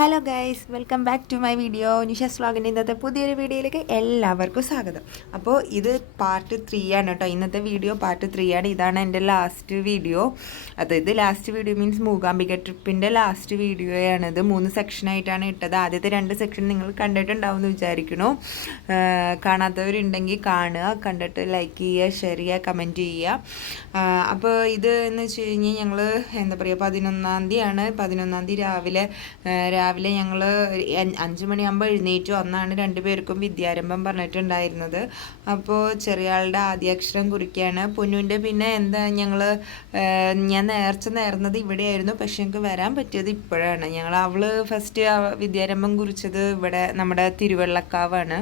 Hello guys welcome back to my video Nisha's വ്ളോഗിന്റെ ഇന്നത്തെ പുതിയൊരു വീഡിയോയിലേക്ക് എല്ലാവർക്കും സ്വാഗതം. അപ്പോൾ ഇത് പാർട്ട് ത്രീ ആണ് കേട്ടോ ഇന്നത്തെ വീഡിയോ പാർട്ട് ത്രീ ആണ്. ഇതാണ് എന്റെ ലാസ്റ്റ് വീഡിയോ അതായത് ലാസ്റ്റ് വീഡിയോ മീൻസ് മൂകാംബിക ട്രിപ്പിന്റെ ലാസ്റ്റ് വീഡിയോയാണിത് മൂന്ന് സെക്ഷനായിട്ടാണ് ഇട്ടത്. ആദ്യത്തെ രണ്ട് സെക്ഷൻ നിങ്ങൾ കണ്ടിട്ടുണ്ടാവും എന്ന് വിചാരിക്കണു കാണാത്തവരുണ്ടെങ്കിൽ കാണുക. കണ്ടിട്ട് ലൈക്ക് ചെയ്യുക ഷെയർ ചെയ്യുക കമന്റ് ചെയ്യുക. അപ്പോൾ ഇത് എന്ന് വെച്ച് കഴിഞ്ഞാൽ ഞങ്ങൾ എന്താ പറയുക പതിനൊന്നാം തീയതിയാണ് പതിനൊന്നാം തീയതി രാവിലെ രാവിലെ ഞങ്ങൾ അഞ്ച് മണിയാകുമ്പോൾ എഴുന്നേറ്റു. അന്നാണ് രണ്ടുപേർക്കും വിദ്യാരംഭം പറഞ്ഞിട്ടുണ്ടായിരുന്നത്. അപ്പോൾ ചെറിയ ആളുടെ ആദ്യാക്ഷരം കുറിക്കുകയാണ് പൊന്നുവിന്റെ പിന്നെ എന്താ ഞങ്ങൾ ഞാൻ നേർച്ച നേർന്നത് ഇവിടെയായിരുന്നു. പക്ഷെ ഞങ്ങൾക്ക് വരാൻ പറ്റിയത് ഇപ്പോഴാണ്. ഞങ്ങൾ അവൾ ഫസ്റ്റ് വിദ്യാരംഭം കുറിച്ചത് ഇവിടെ നമ്മുടെ തിരുവള്ളക്കാവാണ്.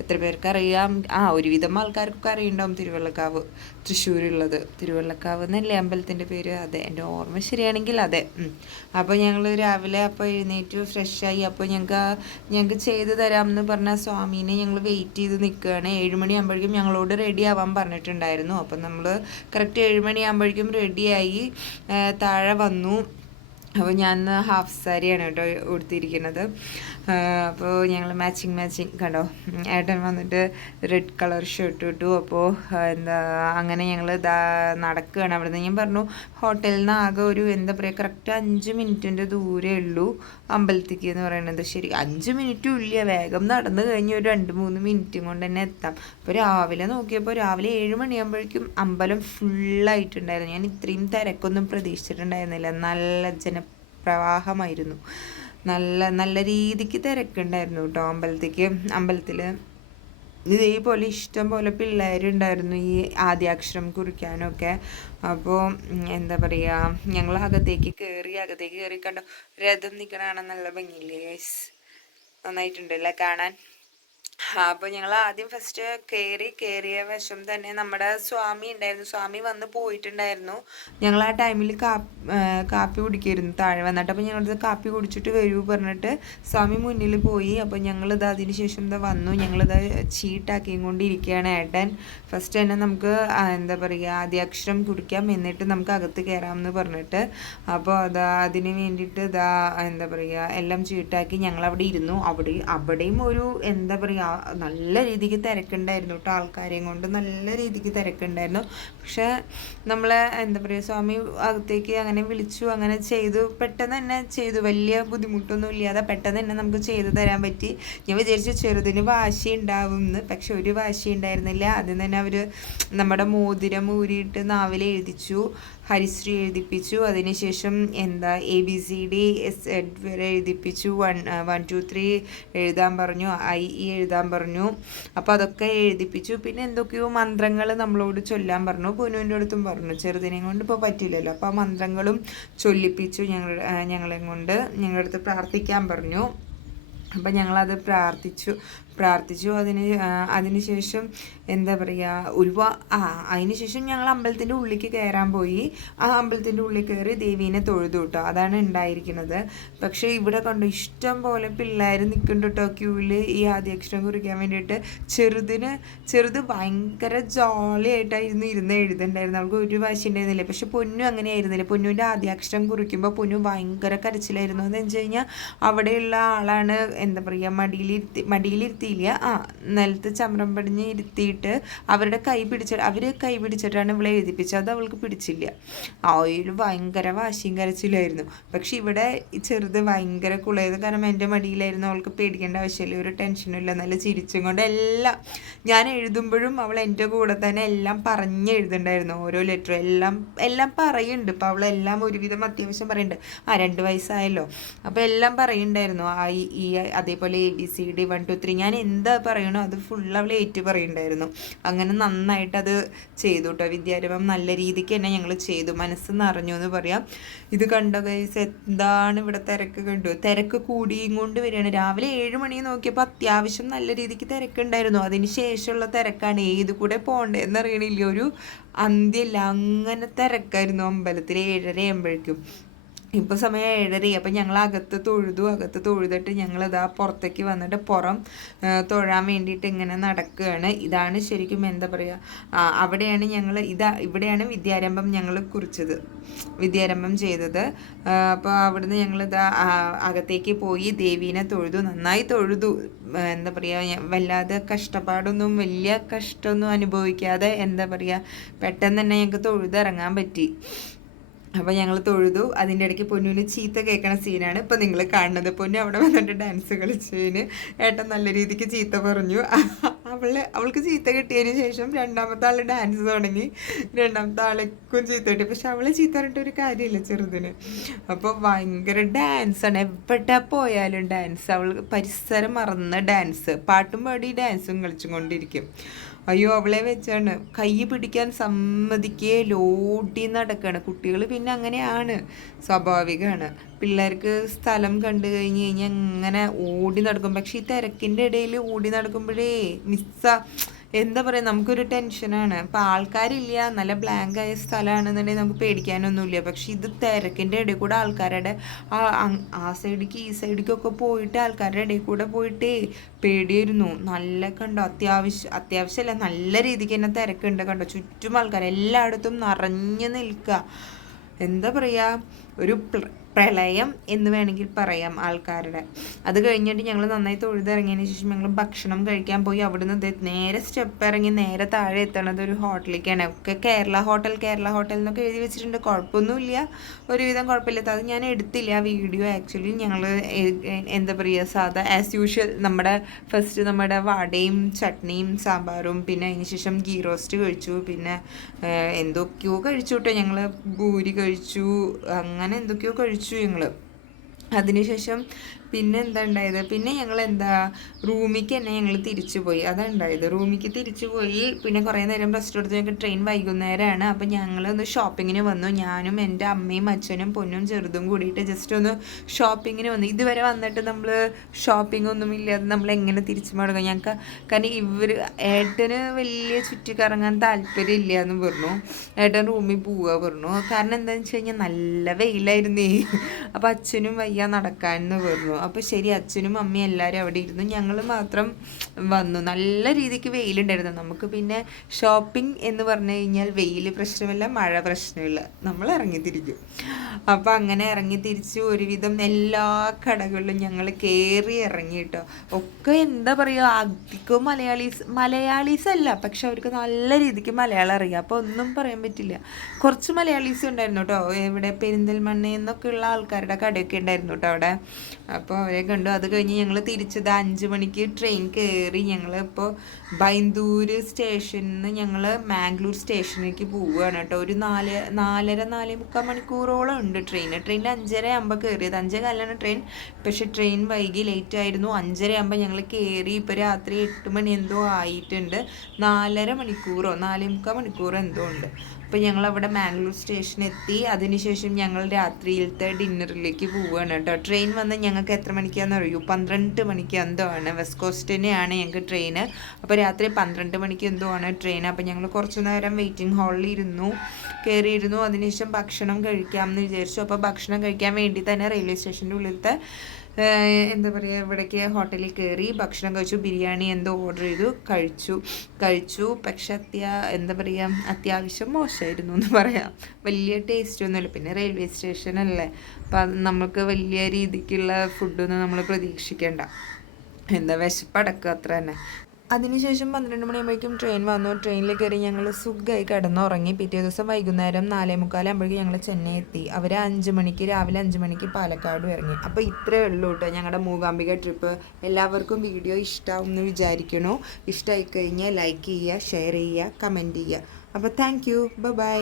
എത്ര പേർക്ക് അറിയാം? ആ ഒരുവിധം ആൾക്കാർക്കൊക്കെ അറിയുണ്ടാവും തിരുവള്ളക്കാവ്. തൃശ്ശൂരുള്ളത്. തിരുവള്ളക്കാവ് എന്നല്ലേ അമ്പലത്തിന്റെ പേര്? അതെ എന്റെ ഓർമ്മ ശരിയാണെങ്കിൽ അതെ. അപ്പോൾ ഞങ്ങൾ രാവിലെ അപ്പോൾ എഴുന്നേറ്റ് ഫ്രഷായി. അപ്പോൾ ഞങ്ങൾക്ക് ഞങ്ങൾക്ക് ചെയ്ത് തരാമെന്ന് പറഞ്ഞ സ്വാമീനെ ഞങ്ങൾ വെയിറ്റ് ചെയ്ത് നിൽക്കുകയാണ്. ഏഴുമണിയാകുമ്പോഴേക്കും ഞങ്ങളോട് റെഡി ആവാൻ പറഞ്ഞിട്ടുണ്ടായിരുന്നു. അപ്പം നമ്മൾ കറക്റ്റ് ഏഴുമണിയാകുമ്പോഴേക്കും റെഡിയായി താഴെ വന്നു. അപ്പോൾ ഞാൻ ഹാഫ് സാരിയാണ് കേട്ടോ ഉടുത്തിരിക്കുന്നത്. അപ്പോൾ ഞങ്ങൾ മാച്ചിങ് മാച്ചിങ് കണ്ടോ? ഏട്ടൻ വന്നിട്ട് റെഡ് കളർ ഷർട്ട് ഇട്ടു. അപ്പോൾ എന്താ അങ്ങനെ ഞങ്ങൾ നടക്കുകയാണ് അവിടെ നിന്ന് ഞാൻ പറഞ്ഞു ഹോട്ടലിൽ നിന്ന് ആകെ ഒരു എന്താ പറയുക കറക്റ്റ് അഞ്ച് മിനിറ്റിന്റെ ദൂരേ ഉള്ളൂ അമ്പലത്തേക്ക് എന്ന് പറയുന്നത്. ശരി അഞ്ച് മിനിറ്റും ഇല്ല. വേഗം നടന്നു കഴിഞ്ഞ് ഒരു രണ്ട് മൂന്ന് മിനിറ്റും കൊണ്ട് തന്നെ എത്താം. അപ്പോൾ രാവിലെ നോക്കിയപ്പോൾ രാവിലെ ഏഴ് മണിയാകുമ്പോഴേക്കും അമ്പലം ഫുള്ളായിട്ടുണ്ടായിരുന്നു ഞാൻ ഇത്രയും തിരക്കൊന്നും പ്രതീക്ഷിച്ചിട്ടുണ്ടായിരുന്നില്ല. നല്ല ജനപ്രവാഹമായിരുന്നു. നല്ല നല്ല രീതിക്ക് തിരക്കുണ്ടായിരുന്നു കേട്ടോ അമ്പലത്തേക്ക്. അമ്പലത്തിൽ ഇതേപോലെ ഇഷ്ടം പോലെ പിള്ളേരുണ്ടായിരുന്നു ഈ ആദ്യാക്ഷരം കുറിക്കാനൊക്കെ. അപ്പോൾ എന്താ പറയുക ഞങ്ങൾ അകത്തേക്ക് കയറി അകത്തേക്ക് കയറി കണ്ടോ. രഥം നിൽക്കണ കാണാൻ നല്ല ഭംഗിയില്ലേ നന്നായിട്ടുണ്ടല്ലേ കാണാൻ? അപ്പോൾ ഞങ്ങൾ ആദ്യം ഫസ്റ്റ് കയറി കയറിയ വശം തന്നെ നമ്മുടെ സ്വാമി ഉണ്ടായിരുന്നു സ്വാമി വന്ന് പോയിട്ടുണ്ടായിരുന്നു. ഞങ്ങൾ ആ ടൈമിൽ കാപ്പി കുടിക്കായിരുന്നു. താഴെ വന്നിട്ട് അപ്പോൾ ഞങ്ങളിത് കാപ്പി കുടിച്ചിട്ട് വരൂ പറഞ്ഞിട്ട് സ്വാമി മുന്നിൽ പോയി. അപ്പോൾ ഞങ്ങളിത് അതിന് ശേഷം ഇതാ വന്നു. ഞങ്ങളിത് ചീട്ടാക്കിയും കൊണ്ടിരിക്കുകയാണ് ഏട്ടൻ. ഫസ്റ്റ് തന്നെ നമുക്ക് എന്താ പറയുക ആദ്യാക്ഷരം കുടിക്കാം. എന്നിട്ട് നമുക്ക് അകത്ത് കയറാമെന്ന് പറഞ്ഞിട്ട് അപ്പോൾ അതാ അതിന് വേണ്ടിയിട്ട് ഇതാ എന്താ പറയുക എല്ലാം ചീട്ടാക്കി ഞങ്ങൾ അവിടെ ഇരുന്നു. അവിടെ അവിടെയും ഒരു എന്താ പറയുക നല്ല രീതിക്ക് തിരക്കുണ്ടായിരുന്നു കേട്ടോ ആൾക്കാരെയും കൊണ്ട്. നല്ല രീതിക്ക് തിരക്കുണ്ടായിരുന്നു. പക്ഷേ നമ്മളെ എന്താ പറയുക സ്വാമി അകത്തേക്ക് അങ്ങനെ വിളിച്ചു അങ്ങനെ ചെയ്തു. പെട്ടെന്ന് തന്നെ ചെയ്തു. വലിയ ബുദ്ധിമുട്ടൊന്നും ഇല്ലാതെ പെട്ടെന്ന് തന്നെ നമുക്ക് ചെയ്തു തരാൻ പറ്റി. ഞാൻ വിചാരിച്ചു ചെറുതിന് വാശി ഉണ്ടാവും എന്ന് പക്ഷെ ഒരു വാശി ഉണ്ടായിരുന്നില്ല. ആദ്യം തന്നെ അവർ നമ്മുടെ മോതിരം ഊരിയിട്ട് നാവിൽ എഴുതിച്ചു. ഹരിശ്രീ എഴുതിപ്പിച്ചു. അതിനുശേഷം എന്താ എ ബി സി ഡി എസ് എഡ് വരെ എഴുതിപ്പിച്ചു. വൺ വൺ ടു ത്രീ എഴുതാൻ പറഞ്ഞു. ഐ ഇ എഴുതാൻ പറഞ്ഞു. അപ്പോൾ അതൊക്കെ എഴുതിപ്പിച്ചു. പിന്നെ എന്തൊക്കെയോ മന്ത്രങ്ങൾ നമ്മളോട് ചൊല്ലാൻ പറഞ്ഞു. പൊന്നുവിന്റെ അടുത്തും പറഞ്ഞു. ചെറുതിനെ കൊണ്ട് ഇപ്പോൾ പറ്റില്ലല്ലോ. അപ്പോൾ ആ മന്ത്രങ്ങളും ചൊല്ലിപ്പിച്ചു ഞങ്ങൾ ഞങ്ങളെ കൊണ്ട്. ഞങ്ങളുടെ അടുത്ത് പ്രാർത്ഥിക്കാൻ പറഞ്ഞു. അപ്പം ഞങ്ങളത് പ്രാർത്ഥിച്ചു. പ്രാർത്ഥിച്ചു. അതിന് അതിനുശേഷം എന്താ പറയുക ഒരുപാ ആ അതിനുശേഷം ഞങ്ങൾ അമ്പലത്തിന്റെ ഉള്ളിലേക്ക് കയറാൻ പോയി. ആ അമ്പലത്തിന്റെ ഉള്ളിൽ കയറി ദേവീനെ തൊഴുതു കേട്ടോ. അതാണ് ഉണ്ടായിരിക്കുന്നത്. പക്ഷേ ഇവിടെ കണ്ടു ഇഷ്ടം പോലെ പിള്ളേർ നിൽക്കുന്നുണ്ട് കേട്ടോ ക്യൂവിൽ ഈ ആദ്യാക്ഷരം കുറിക്കാൻ വേണ്ടിയിട്ട്. ചെറുതിന് ചെറുത് ഭയങ്കര ജോളിയായിട്ടായിരുന്നു ഇരുന്ന് എഴുതുന്നുണ്ടായിരുന്നു അവൾക്ക് ഒരു വാശി ഉണ്ടായിരുന്നില്ല. പക്ഷെ പൊന്നു അങ്ങനെ ആയിരുന്നില്ല പൊന്നുവിന്റെ ആദ്യാക്ഷരം കുറിക്കുമ്പോൾ പൊന്നു ഭയങ്കര കരച്ചിലായിരുന്നു. എന്ന് വെച്ച് കഴിഞ്ഞാൽ അവിടെയുള്ള ആളാണ് എന്താ പറയുക മടിയിലിരുത്തി മടിയിലിരുത്തി മടിയിലിരുത്തിയില്ല ആ നിലത്ത് ചമ്രം പടിഞ്ഞ് ഇരുത്തിയിട്ട് അവരുടെ കൈ പിടിച്ച അവർ കൈ പിടിച്ചിട്ടാണ് ഇവളെ എഴുതിപ്പിച്ചത്. അത് അവൾക്ക് പിടിച്ചില്ല. ആ ഒരു ഭയങ്കര വാശിയും കരച്ചിലായിരുന്നു പക്ഷെ ഇവിടെ ചെറുത് ഭയങ്കര കുളയത് കാരണം എന്റെ മടിയിലായിരുന്നു. അവൾക്ക് പേടിക്കേണ്ട ആവശ്യമില്ല. ഒരു ടെൻഷനും ഇല്ല. നല്ല ചിരിച്ചും കൊണ്ട് എല്ലാം ഞാൻ എഴുതുമ്പോഴും അവൾ എന്റെ കൂടെ തന്നെ എല്ലാം പറഞ്ഞ് എഴുതുന്നുണ്ടായിരുന്നു. ഓരോ ലെറ്ററും എല്ലാം എല്ലാം പറയുന്നുണ്ട്. ഇപ്പോൾ അവളെല്ലാം ഒരുവിധം അത്യാവശ്യം പറയുന്നുണ്ട്. ആ രണ്ട് വയസ്സായല്ലോ. അപ്പോൾ എല്ലാം പറയുന്നുണ്ടായിരുന്നു. ആ ഈ അതേപോലെ A B C D one two three ഞാൻ എന്താ പറയണോ അത് ഫുൾ അവൾ ഏറ്റു പറയുന്നുണ്ടായിരുന്നു അങ്ങനെ നന്നായിട്ട് അത് ചെയ്തു കേട്ടോ വിദ്യാരംഭം നല്ല രീതിക്ക് തന്നെ ഞങ്ങൾ ചെയ്തു. മനസ്സ് നിറഞ്ഞു എന്ന് പറയാം. ഇത് കണ്ടോ ഗൈസ് എന്താണ് ഇവിടെ തിരക്ക് കണ്ടു? തിരക്ക് കൂടിയും കൊണ്ട് വരികയാണ്. രാവിലെ ഏഴ് മണി നോക്കിയപ്പോൾ അത്യാവശ്യം നല്ല രീതിക്ക് തിരക്കുണ്ടായിരുന്നു. അതിന് ശേഷമുള്ള തിരക്കാണ്. ഏത് കൂടെ പോകേണ്ടതെന്ന് അറിയണില്ല. ഒരു അന്ത്യമില്ല അങ്ങനെ തിരക്കായിരുന്നു അമ്പലത്തിൽ ഏഴര ആകുമ്പോഴേക്കും. ഇപ്പോൾ സമയം ഏഴര അപ്പം ഞങ്ങൾ അകത്ത് തൊഴുതു അകത്ത് തൊഴുതിട്ട് ഞങ്ങളിതാ പുറത്തേക്ക് വന്നിട്ട് പുറം തൊഴാൻ വേണ്ടിയിട്ട് ഇങ്ങനെ നടക്കുകയാണ്. ഇതാണ് ശരിക്കും എന്താ പറയുക അവിടെയാണ് ഞങ്ങൾ ഇതാ ഇവിടെയാണ് വിദ്യാരംഭം ഞങ്ങൾ കുറിച്ചത് വിദ്യാരംഭം ചെയ്തത്. അപ്പോൾ അവിടുന്ന് ഞങ്ങൾ ഇതാ അകത്തേക്ക് പോയി ദേവീനെ തൊഴുതു. നന്നായി തൊഴുതു. എന്താ പറയുക വല്ലാതെ കഷ്ടപ്പാടൊന്നും വലിയ കഷ്ടമൊന്നും അനുഭവിക്കാതെ എന്താ പറയുക പെട്ടെന്ന് തന്നെ ഞങ്ങൾക്ക് തൊഴുതിറങ്ങാൻ പറ്റി. അപ്പോൾ ഞങ്ങൾ തൊഴുതു. അതിന്റെ ഇടയ്ക്ക് പൊന്നുവിന് ചീത്ത കേൾക്കണ സീനാണ് ഇപ്പോൾ നിങ്ങൾ കാണുന്നത്. പൊന്നു അവിടെ വന്നിട്ട് ഡാൻസ് കളിച്ചതിന് ഏട്ടൻ നല്ല രീതിക്ക് ചീത്ത പറഞ്ഞു. അവൾ അവൾക്ക് ചീത്ത കിട്ടിയതിന് ശേഷം രണ്ടാമത്തെ ആൾ ഡാൻസ് തുടങ്ങി. രണ്ടാമത്തെ ആൾക്കും ചീത്ത കിട്ടി. പക്ഷെ അവളെ ചീത്ത പറഞ്ഞിട്ട് ഒരു കാര്യമില്ല ചെറുതിന്. അപ്പോൾ ഭയങ്കര ഡാൻസാണ് എവിടെ പോയാലും ഡാൻസ് അവൾ പരിസരം മറന്ന് ഡാൻസ് പാട്ടും പാടി ഡാൻസും കളിച്ചും കൊണ്ടിരിക്കും. അയ്യോ അവളെ വെച്ചാണ്. കൈ പിടിക്കാൻ സമ്മതിക്കേ ലോട്ടി നടക്കാണ്. കുട്ടികൾ പിന്നെ അങ്ങനെയാണ് സ്വാഭാവികമാണ് പിള്ളേർക്ക് സ്ഥലം കണ്ടു കഴിഞ്ഞ് കഴിഞ്ഞാൽ അങ്ങനെ ഓടി നടക്കും. പക്ഷേ ഈ തിരക്കിന്റെ ഇടയിൽ ഓടി നടക്കുമ്പോഴേ മിസ്സാ എന്താ പറയുക നമുക്കൊരു ടെൻഷനാണ്. അപ്പോൾ ആൾക്കാരില്ല നല്ല ബ്ലാങ്ക് ആയ സ്ഥലമാണെന്നുണ്ടെങ്കിൽ നമുക്ക് പേടിക്കാനൊന്നുമില്ല. പക്ഷെ ഇത് തിരക്കിന്റെ ഇടയിൽ കൂടെ ആൾക്കാരുടെ ആ സൈഡിക്ക് ഈ സൈഡിക്കൊക്കെ പോയിട്ട് ആൾക്കാരുടെ ഇടയിൽ കൂടെ പോയിട്ട് പേടിയായിരുന്നു. നല്ല കണ്ടോ അത്യാവശ്യം അത്യാവശ്യമല്ല നല്ല രീതിക്ക് തന്നെ തിരക്കുണ്ട് കണ്ടോ. ചുറ്റും ആൾക്കാർ എല്ലായിടത്തും നിറഞ്ഞു നിൽക്കുക. എന്താ പറയുക ഒരു പ്രളയം എന്ന് വേണമെങ്കിൽ പറയാം ആൾക്കാരുടെ. അത് കഴിഞ്ഞിട്ട് ഞങ്ങൾ നന്നായി തൊഴുതിറങ്ങിയതിന് ശേഷം ഞങ്ങൾ ഭക്ഷണം കഴിക്കാൻ പോയി. അവിടുന്ന് നേരെ സ്റ്റെപ്പ് ഇറങ്ങി നേരെ താഴെ എത്തണത് ഒരു ഹോട്ടലിലേക്കാണ്. ഒക്കെ കേരള ഹോട്ടൽ കേരള ഹോട്ടൽ എന്നൊക്കെ എഴുതി വെച്ചിട്ടുണ്ട്. കുഴപ്പമൊന്നുമില്ല. ഒരുവിധം കുഴപ്പമില്ലാത്ത അത് ഞാൻ എടുത്തില്ല ആ വീഡിയോ ആക്ച്വലി. ഞങ്ങൾ എന്താ പറയുക സാധാ ആസ് യൂഷ്വൽ നമ്മുടെ ഫസ്റ്റ് നമ്മുടെ വടയും ചട്നിയും സാമ്പാറും പിന്നെ അതിന് ശേഷം ഗീ റോസ്റ്റ് കഴിച്ചു. പിന്നെ എന്തൊക്കെയോ കഴിച്ചു കേട്ടോ ഞങ്ങൾ ഭൂരി കഴിച്ചു. അങ്ങനെ എന്തൊക്കെയോ കഴിച്ചു. ഞങ്ങൾ അതിനുശേഷം പിന്നെ എന്താ ഉണ്ടായത്? പിന്നെ ഞങ്ങൾ എന്താ റൂമിലേക്ക് തന്നെ ഞങ്ങൾ തിരിച്ചു പോയി. അതാണ് ഉണ്ടായത്. റൂമിലേക്ക് തിരിച്ചു പോയി. പിന്നെ കുറേ നേരം റെസ്റ്റ് എടുത്ത് ഞങ്ങൾക്ക് ട്രെയിൻ വൈകുന്നേരമാണ് അപ്പം ഞങ്ങൾ ഒന്ന് ഷോപ്പിങ്ങിന് വന്നു. ഞാനും എന്റെ അമ്മയും അച്ഛനും പൊന്നും ചെറുതും കൂടിയിട്ട് ജസ്റ്റ് ഒന്ന് ഷോപ്പിങ്ങിന് വന്നു. ഇതുവരെ വന്നിട്ട് നമ്മൾ ഷോപ്പിംഗ് ഒന്നും ഇല്ലാതെ നമ്മൾ എങ്ങനെ തിരിച്ചു മടങ്ങും? ഞങ്ങൾക്ക് കാരണം ഇവർ ഏട്ടന് വലിയ ചുറ്റിക്കറങ്ങാൻ താല്പര്യം ഇല്ല എന്ന് പറഞ്ഞു. ഏട്ടൻ റൂമിൽ പോവുക പറഞ്ഞു. കാരണം എന്താണെന്ന് വെച്ച് കഴിഞ്ഞാൽ നല്ല വെയിലായിരുന്നേ. അപ്പോൾ അച്ഛനും വയ്യ നടക്കാൻ എന്ന് പറഞ്ഞു. അപ്പോൾ ശരി അച്ഛനും അമ്മയും എല്ലാവരും അവിടെ ഇരുന്നു. ഞങ്ങൾ മാത്രം വന്നു. നല്ല രീതിക്ക് വെയിലുണ്ടായിരുന്നു. നമുക്ക് പിന്നെ ഷോപ്പിംഗ് എന്ന് പറഞ്ഞു കഴിഞ്ഞാൽ വെയിൽ പ്രശ്നമില്ല മഴ പ്രശ്നമില്ല. നമ്മൾ ഇറങ്ങി തിരിക്കും അപ്പോൾ അങ്ങനെ ഇറങ്ങി തിരിച്ച്. ഒരുവിധം എല്ലാ കടകളിലും ഞങ്ങൾ കയറി ഇറങ്ങി കേട്ടോ. ഒക്കെ എന്താ പറയുക അധികം മലയാളീസ് മലയാളീസ് അല്ല. പക്ഷെ അവർക്ക് നല്ല രീതിക്ക് മലയാളം അറിയാം. അപ്പോൾ ഒന്നും പറയാൻ പറ്റില്ല. കുറച്ച് മലയാളീസ് ഉണ്ടായിരുന്നു കേട്ടോ. ഇവിടെ പെരിന്തൽമണ്ണ നിന്നൊക്കെ ഉള്ള ആൾക്കാരുടെ കടയൊക്കെ ഉണ്ടായിരുന്നു കേട്ടോ അവിടെ. അപ്പോൾ അവരെ കണ്ടു. അത് കഴിഞ്ഞ് ഞങ്ങൾ തിരിച്ചത് അഞ്ച് മണിക്ക് ട്രെയിൻ കയറി ഞങ്ങൾ ഇപ്പോൾ ബൈന്ദൂര് സ്റ്റേഷനിൽ നിന്ന് ഞങ്ങൾ മാംഗ്ലൂർ സ്റ്റേഷനിലേക്ക് പോവുകയാണ് കേട്ടോ. ഒരു നാല് നാലര നാലേ മുക്കാൽ മണിക്കൂറോളം ഉണ്ട് ട്രെയിൻ ട്രെയിനിൽ അഞ്ചര ആകുമ്പോൾ കയറിയത് അഞ്ചേ കാലാണ് ട്രെയിൻ പക്ഷേ ട്രെയിൻ വൈകി ലേറ്റ് ആയിരുന്നു. അഞ്ചര ആകുമ്പോൾ ഞങ്ങൾ കയറി ഇപ്പോൾ രാത്രി എട്ട് മണി എന്തോ ആയിട്ടുണ്ട്. നാലര മണിക്കൂറോ നാലേ മുക്കാൽ മണിക്കൂറോ എന്തോ ഉണ്ട്. അപ്പോൾ ഞങ്ങൾ അവിടെ മാംഗ്ലൂർ സ്റ്റേഷനെത്തി. അതിനുശേഷം ഞങ്ങൾ രാത്രിയിലത്തെ ഡിന്നറിലേക്ക് പോവുകയാണ് കേട്ടോ. ട്രെയിൻ വന്ന് ഞങ്ങൾക്ക് എത്ര മണിക്കാന്ന് അറിയൂ? പന്ത്രണ്ട് മണിക്ക് എന്തോ ആണ്. വെസ്റ്റ് കോസ്റ്റിനെയാണ് ഞങ്ങൾക്ക് ട്രെയിൻ അപ്പോൾ രാത്രി പന്ത്രണ്ട് മണിക്ക് എന്തോ ആണ് ട്രെയിൻ അപ്പോൾ ഞങ്ങൾ കുറച്ച് നേരം വെയിറ്റിംഗ് ഹാളിൽ ഇരുന്നു. കയറിയിരുന്നു അതിനുശേഷം ഭക്ഷണം കഴിക്കാം എന്ന് വിചാരിച്ചു. അപ്പോൾ ഭക്ഷണം കഴിക്കാൻ വേണ്ടി തന്നെ റെയിൽവേ സ്റ്റേഷന്റെ ഉള്ളിലത്തെ എന്താ പറയുക ഇവിടേക്ക് ഹോട്ടലിൽ കയറി ഭക്ഷണം കഴിച്ചു ബിരിയാണി എന്തോ ഓർഡർ ചെയ്തു കഴിച്ചു. കഴിച്ചു. പക്ഷെ അത്യാ എന്താ പറയുക അത്യാവശ്യം മോശമായിരുന്നു എന്ന് പറയാം. വലിയ ടേസ്റ്റ് ഒന്നുമില്ല പിന്നെ റെയിൽവേ സ്റ്റേഷൻ അല്ലേ? അപ്പം അത് നമുക്ക് വലിയ രീതിക്കുള്ള ഫുഡൊന്നും നമ്മൾ പ്രതീക്ഷിക്കേണ്ട. എന്താ വിശപ്പടക്കുക അത്ര തന്നെ. അതിനുശേഷം പന്ത്രണ്ട് മണിയാകുമ്പോഴേക്കും ട്രെയിൻ വന്നു. ട്രെയിനിൽ കയറി ഞങ്ങൾ സുഖമായി കിടന്നുറങ്ങി. പിറ്റേ ദിവസം വൈകുന്നേരം നാലേ മുക്കാലാകുമ്പോഴേക്കും ഞങ്ങൾ ചെന്നൈ എത്തി. അവർ അഞ്ച് മണിക്ക് രാവിലെ അഞ്ച് മണിക്ക് പാലക്കാട് ഇറങ്ങി. അപ്പോൾ ഇത്രയേ ഉള്ളൂ കേട്ടോ ഞങ്ങളുടെ മൂകാംബിക ട്രിപ്പ് എല്ലാവർക്കും വീഡിയോ ഇഷ്ടമാവും എന്ന് വിചാരിക്കണു. ഇഷ്ടമായി കഴിഞ്ഞാൽ ലൈക്ക് ചെയ്യുക ഷെയർ ചെയ്യുക കമന്റ് ചെയ്യുക. അപ്പോൾ താങ്ക് യു ബൈ